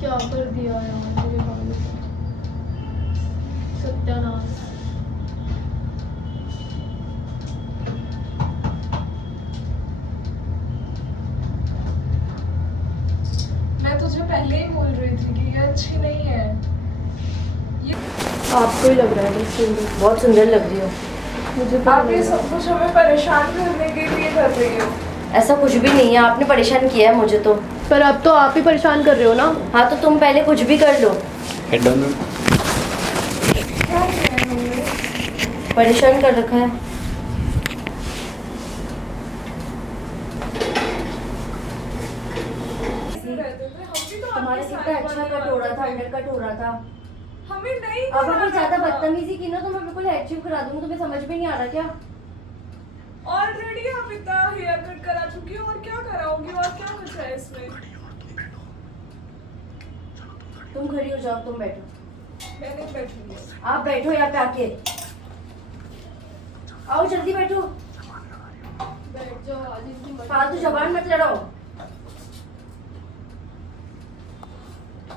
क्या कर दिया यार मेरे भाई को, सत्यानाश। मैं तुझे पहले ही बोल रही थी कि ये अच्छी नहीं है। आपको ही लग रहा है सुंदर, बहुत सुंदर लग रही हो। मुझे तो आप ये सब कुछ हमें परेशान करने के लिए कर रही हो। ऐसा कुछ भी नहीं है, आपने परेशान किया है मुझे तो। पर अब तो आप ही परेशान कर रहे हो ना। हाँ तो तुम पहले कुछ भी कर लो। Head down ma'am. क्या किया है हमने? परेशान कर रखा है। ऐसे रहते थे हम भी, तो तुम्हारा आपके कितना साथ अच्छा वाली कट हो रहा था, बातें अंडर कट हो रहा था। हमें नहीं अब अगर कराना ज्यादा था। बदतमीजी की ना तो मैं बिल्कुल हेड शिफ्ट करा दूंगी। तुम्हें समझ में नहीं आ रहा क्या? ऑलरेडी आप इतना हेयर कट करा चुकी हो, और क्या कराओगी, और क्या बचा है इसमें? तुम खड़ी हो जाओ, तुम बैठो। मैं नहीं बैठूंगी। आप बैठो यहाँ पे आके। आओ जल्दी बैठो। बैठ जाओ आज इनकी मर्जी। फालतू जबान मत लड़ाओ।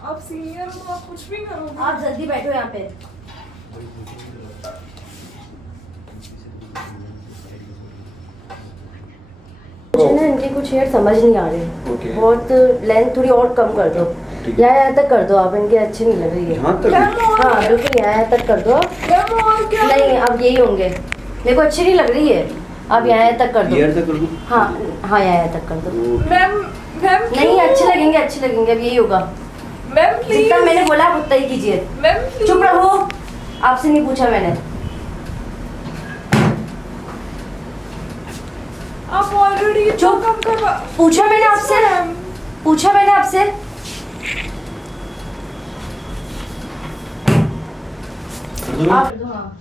आप सीनियर हो तो आप कुछ भी करोगे। आप जल्दी बैठो यहाँ पे। मुझे ना इनके कुछ हेयर समझ नहीं आ रहे। Okay. बहुत लेंथ थोड़ी और कम कर दो। ठीक है। यहाँ तक कर दो आप, इनके अच्छे नहीं लग रही है। यहाँ तक हाँ बिल्कुल यहाँ तक कर दो। मैम और क्या? नहीं अब यही होंगे, मेरे को अच्छी नहीं लग रही है। अब यहाँ तक कर दो। ईयर तक कर दूँ? हाँ हाँ यहाँ तक कर दो। मैम मैम नहीं अच्छे लगेंगे, अच्छे लगेंगे। अब यही होगा। Ma'am please. जितना मैंने बोला आप उतना ही कीजिए। Ma'am please. चुप रहो, आपसे नहीं पूछा मैंने। आप ऑलरेडी जो कम करवा। पूछा मैंने आपसे, पूछा मैंने आपसे। कर दूँ? आप हाँ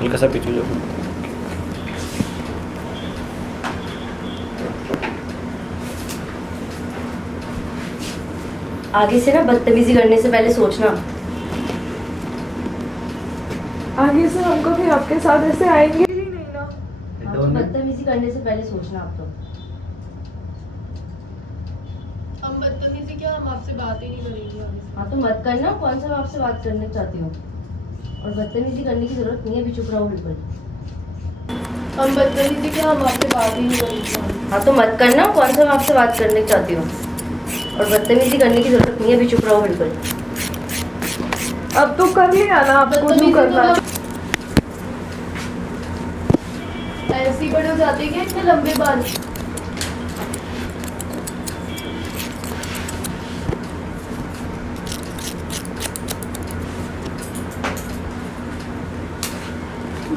हल्का सा पीछे जाओ। आगे से ना बदतमीजी करने से पहले सोचना। आगे से हम कभी आपके साथ ऐसे आएंगे ही नहीं ना। हाँ, तो बदतमीजी करने से पहले सोचना आप तो। हम बदतमीजी क्या, हम आपसे बात ही नहीं करेंगे आगे से। हाँ तो मत करना, कौन सा मैं आपसे बात करने चाहती हूँ। और बदतमीजी करने की जरूरत नहीं है, अभी चुप रहो बिल्कुल। हम बदतमीजी क्या, हम आपसे बात ही नहीं करेंगे। हाँ तो मत करना, कौन सा मैं आपसे बात करने चाहती हूँ। और बदतमीजी करने की जरूरत नहीं है, अभी चुप रहो बिल्कुल। अब तो कर लिया ना आपको जो बदतमीजी करना। तो ऐसे ही बड़े हो जाते हैं क्या इतने लंबे बाल?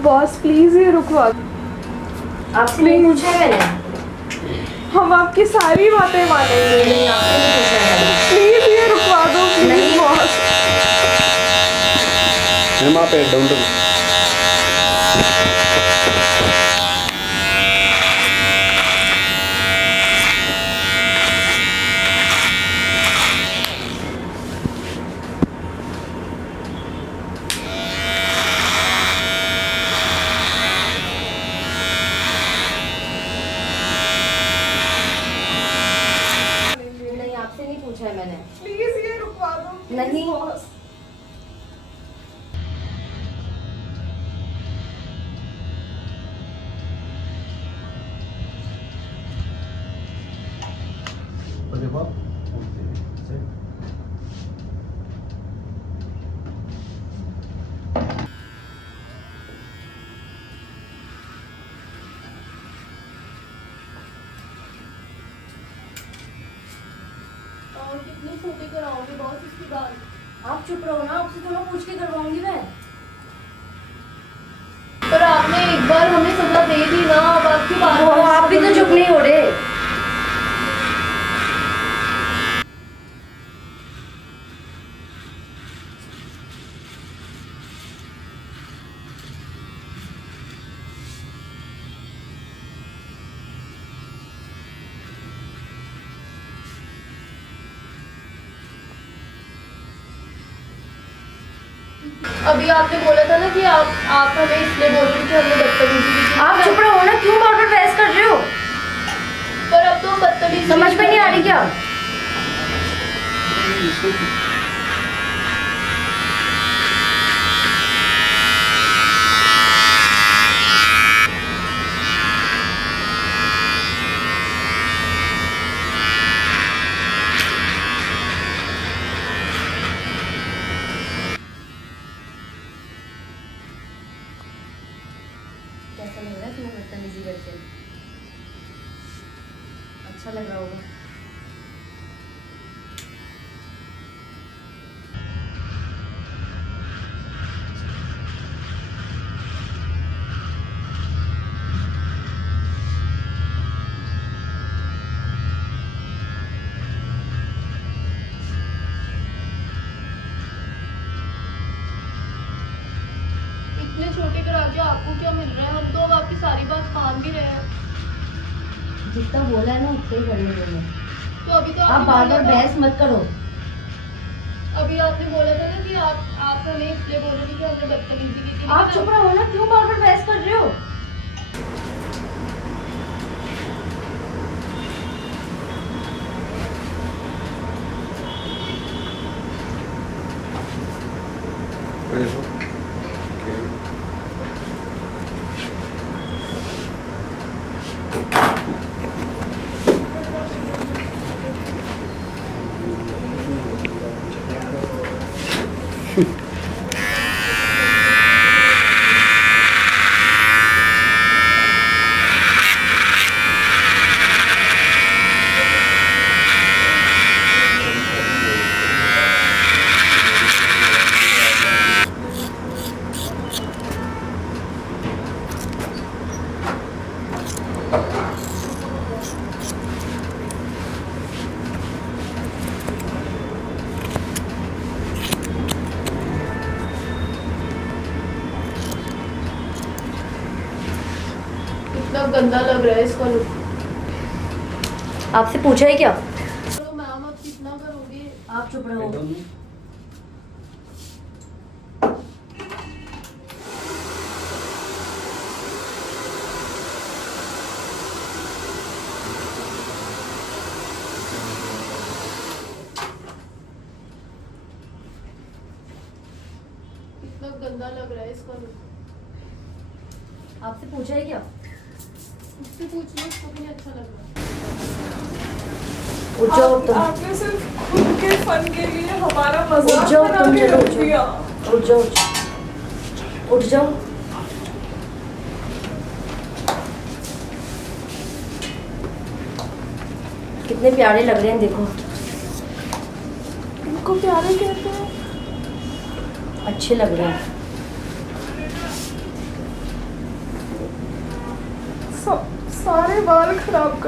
बॉस प्लीज ये रुकवा। आपसे नहीं पूछा है मैंने। हम आपकी सारी बातें मानेंगे। नहीं आपसे नहीं पूछा है मैंने। प्लीज ये रुकवा दो प्लीज नहीं। बॉस। मैम आप हेड डाउन करो। नहीं आपसे नहीं पूछा है मैंने। प्लीज ये रुकवा दो please, नहीं। बॉस। देखो आप। और कितने छोटे कराओगे बॉस इसके बाल? आप चुप रहो ना, आपसे थोड़ा पूछ के करवाऊंगी मैं। पर आपने एक बार हमें सजा दे दी ना, अब आपकी बात आप भी तो चुप नहीं हो रहे। अभी आपने बोला था ना कि आप हमें इसलिए बोल रहे थे कि हमने बदतमीजी की थी। आप चुप रहो ना, क्यों बार बार कैसा लग रहा है तुम्हें बदतमीजी करके? अच्छा लग रहा होगा। इतने छोटे करा के आपको क्या मिल रहा है? हम तो अब आपकी सारी बात मान भी रहे हैं। जितना बोला है ना उतना ही करने देना। तो अभी तो आप आपने बार बोला बार था- बहस मत करो। अभी आपने बोला था ना कि आप हमें इसलिए बोल रहे थे कि हमने बदतमीजी की थी। आप चुप रहो ना, क्यों बार बार बहस कर रहे हो? देखो कितना गंदा लग रहा है इसका लुक। आपसे पूछा है क्या? तो मैम अब कितना करोगे? आप चुप रहो। कितना गंदा लग रहा है इसका लुक। आपसे पूछा है क्या? उससे पूछ लो, उसको भी नहीं अच्छा लग रहा। उठ जाओ तुम। आपने सिर्फ खुद के फन के लिए हमारा उठ मजाक जाओ बना तुम, के चलो रख उठ दिया। जाओ। उठ जाओ, उठ जाओ। कितने प्यारे लग रहे हैं देखो। इनको प्यारे कहते हैं? अच्छे लग रहे हैं। सारे बाल खराब कर